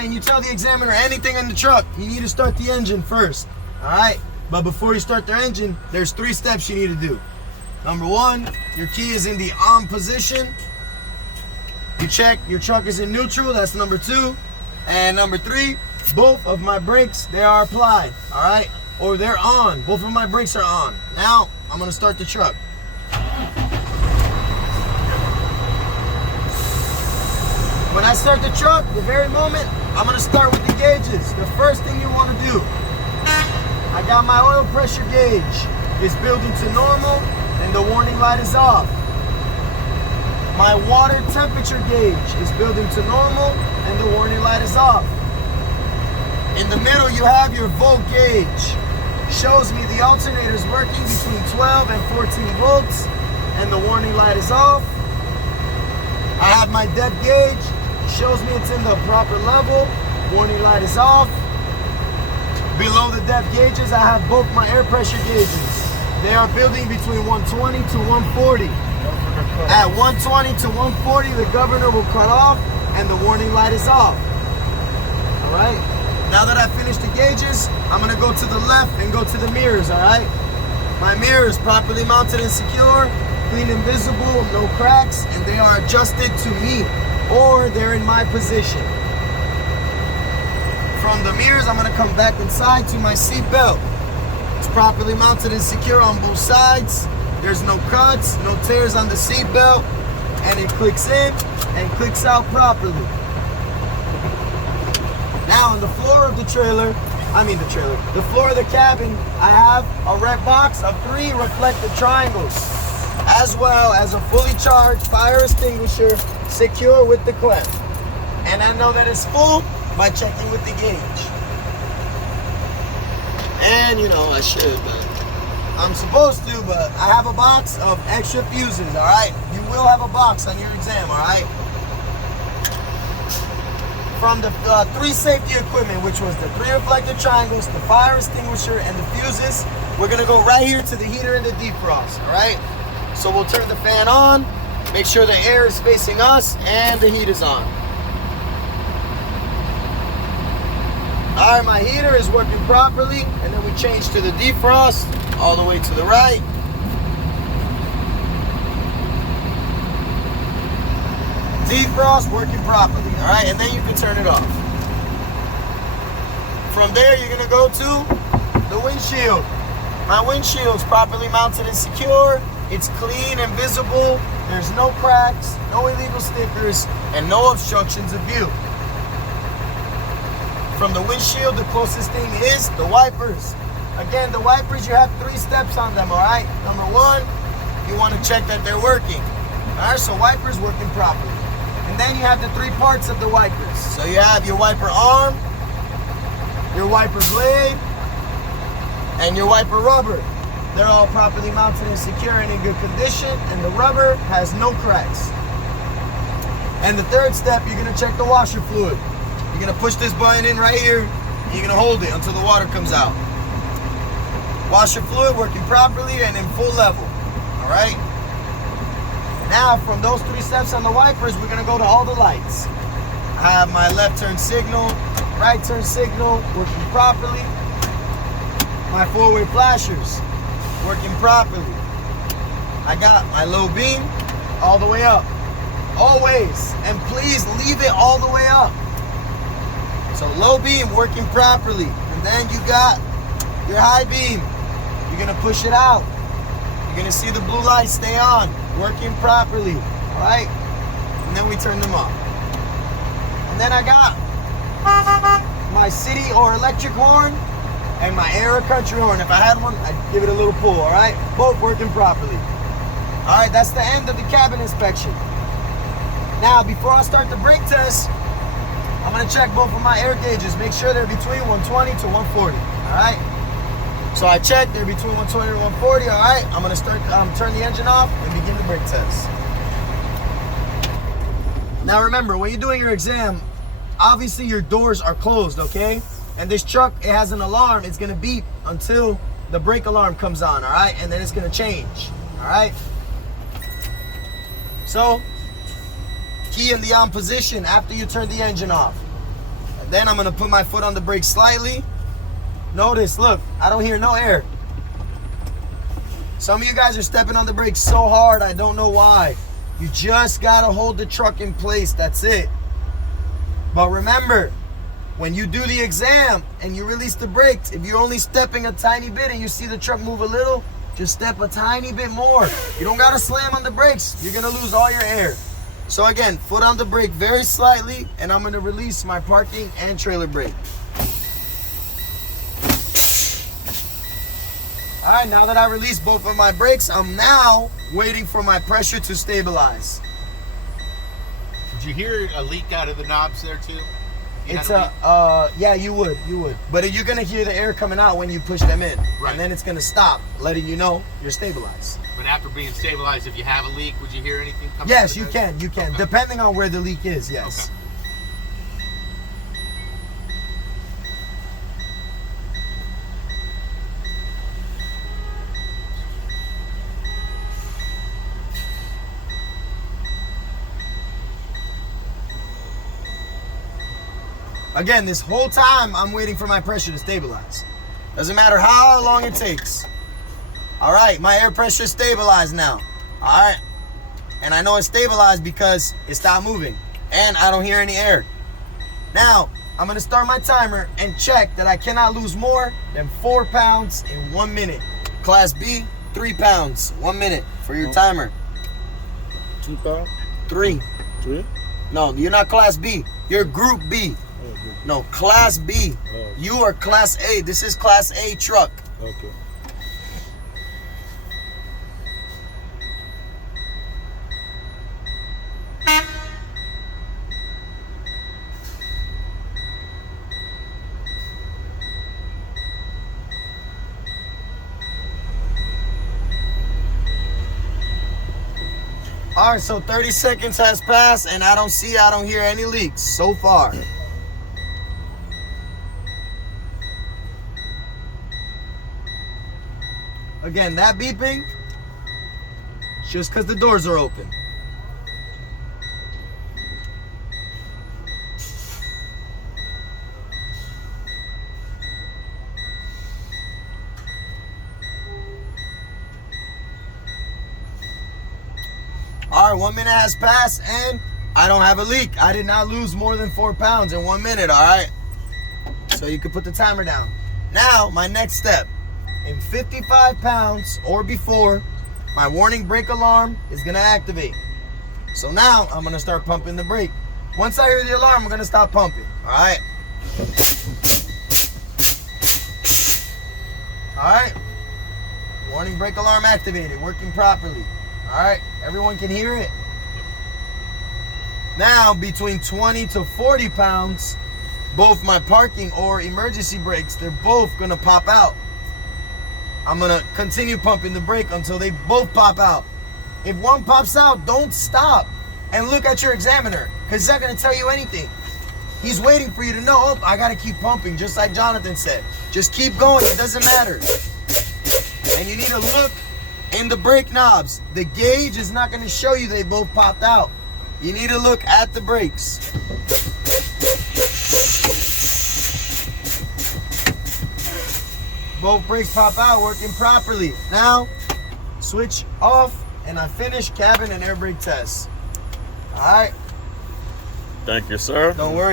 and you tell the examiner anything in the truck, you need to start the engine first. All right? But before you start the engine, there's 3 steps you need to do. Number 1, your key is in the on position. You check your truck is in neutral. That's number 2. And number 3, both of my brakes, they are applied. All right? Or they're on. Both of my brakes are on. Now, I'm going to start the truck. When I start the truck, the very moment, I'm going to start with the gauges. The first thing you want to do, I got my oil pressure gauge. It's building to normal and the warning light is off. My water temperature gauge is building to normal and the warning light is off. In the middle, you have your volt gauge. Shows me the alternator is working between 12 and 14 volts and the warning light is off. I have my depth gauge. Shows me it's in the proper level. Warning light is off. Below the depth gauges, I have both my air pressure gauges. They are building between 120 to 140. At 120 to 140, the governor will cut off and the warning light is off. All right. Now that I finished the gauges, I'm gonna go to the left and go to the mirrors. All right. My mirrors properly mounted and secure, clean and visible, no cracks, and they are adjusted to me, or they're in my position. From the mirrors, I'm gonna come back inside to my seat belt. It's properly mounted and secure on both sides. There's no cuts, no tears on the seat belt, and it clicks in and clicks out properly. Now on the floor of the the floor of the cabin, I have a red box of 3 reflective triangles, as well as a fully charged fire extinguisher secure with the clamp. And I know that it's full by checking with the gauge. And you know, I should, but I'm supposed to, but I have a box of extra fuses, all right? You will have a box on your exam, all right? From the 3 safety equipment, which was the 3 reflective triangles, the fire extinguisher, and the fuses, we're gonna go right here to the heater and the defrost, all right? So we'll turn the fan on, make sure the air is facing us, and the heat is on. All right, my heater is working properly, and then we change to the defrost, all the way to the right. Defrost working properly, all right, and then you can turn it off. From there, you're gonna go to the windshield. My windshield's properly mounted and secure. It's clean and visible. There's no cracks, no illegal stickers, and no obstructions of view. From the windshield, the closest thing is the wipers. Again, the wipers, you have 3 steps on them, all right? Number 1, you want to check that they're working. All right, so wipers working properly. And then you have the 3 parts of the wipers. So you have your wiper arm, your wiper blade, and your wiper rubber. They're all properly mounted and secure and in good condition, and the rubber has no cracks. And the 3rd step, you're gonna check the washer fluid. You're gonna push this button in right here, and you're gonna hold it until the water comes out. Washer fluid working properly and in full level, all right? Now, from those 3 steps on the wipers, we're gonna go to all the lights. I have my left turn signal, right turn signal working properly. My 4-way flashers working properly. I got my low beam all the way up. Always, and please leave it all the way up. So low beam working properly. And then you got your high beam. You're gonna push it out. You're gonna see the blue light stay on, working properly, all right? And then we turn them off. And then I got my city or electric horn and my air or country horn. If I had one, I'd give it a little pull, all right? Both working properly. All right, that's the end of the cabin inspection. Now, before I start the brake test, I'm gonna check both of my air gauges, make sure they're between 120 to 140, all right? So I checked, they're between 120 to 140, all right? I'm gonna turn the engine off and begin the brake test. Now remember, when you're doing your exam, obviously your doors are closed, okay? And this truck, it has an alarm. It's gonna beep until the brake alarm comes on, all right? And then it's gonna change, all right? So, key in the on position after you turn the engine off. And Then I'm gonna put my foot on the brake slightly. Notice, look, I don't hear no air. Some of you guys are stepping on the brakes so hard, I don't know why. You just gotta hold the truck in place, that's it. But remember, when you do the exam and you release the brakes, if you're only stepping a tiny bit and you see the truck move a little, just step a tiny bit more. You don't gotta slam on the brakes. You're gonna lose all your air. So again, foot on the brake very slightly, and I'm gonna release my parking and trailer brake. All right, now that I released both of my brakes, I'm now waiting for my pressure to stabilize. Did you hear a leak out of the knobs there too? Yeah, you would. But you're gonna hear the air coming out when you push them in. Right. And then it's gonna stop, letting you know you're stabilized. But after being stabilized, if you have a leak, would you hear anything coming? Yes, you can. Okay. Depending on where the leak is, yes. Okay. Again, this whole time, I'm waiting for my pressure to stabilize. Doesn't matter how long it takes. All right, my air pressure is stabilized now. All right. And I know it's stabilized because it stopped moving. And I don't hear any air. Now, I'm going to start my timer and check that I cannot lose more than 4 pounds in 1 minute. Class B, 3 pounds, 1 minute for your timer. 2 pounds? 3. 3? No, you're not Class B. You're Group B. No, Class B. Oh. You are Class A. This is Class A truck. Okay. All right, so 30 seconds has passed, and I don't hear any leaks so far. Again, that beeping, just because the doors are open. All right, 1 minute has passed, and I don't have a leak. I did not lose more than 4 pounds in 1 minute, all right? So you can put the timer down. Now, my next step. In 55 pounds or before, my warning brake alarm is gonna activate. So now I'm gonna start pumping the brake. Once I hear the alarm, I'm gonna stop pumping, all right? All right, warning brake alarm activated, working properly. All right, everyone can hear it. Now, between 20 to 40 pounds, both my parking or emergency brakes, they're both gonna pop out. I'm gonna continue pumping the brake until they both pop out. If one pops out, don't stop and look at your examiner, because he's not gonna tell you anything. He's waiting for you to know, oh, I gotta keep pumping, just like Jonathan said. Just keep going, it doesn't matter. And you need to look in the brake knobs. The gauge is not gonna show you they both popped out. You need to look at the brakes. Both brakes pop out, working properly. Now, switch off, and I finish cabin and air brake test. All right. Thank you, sir. Don't worry.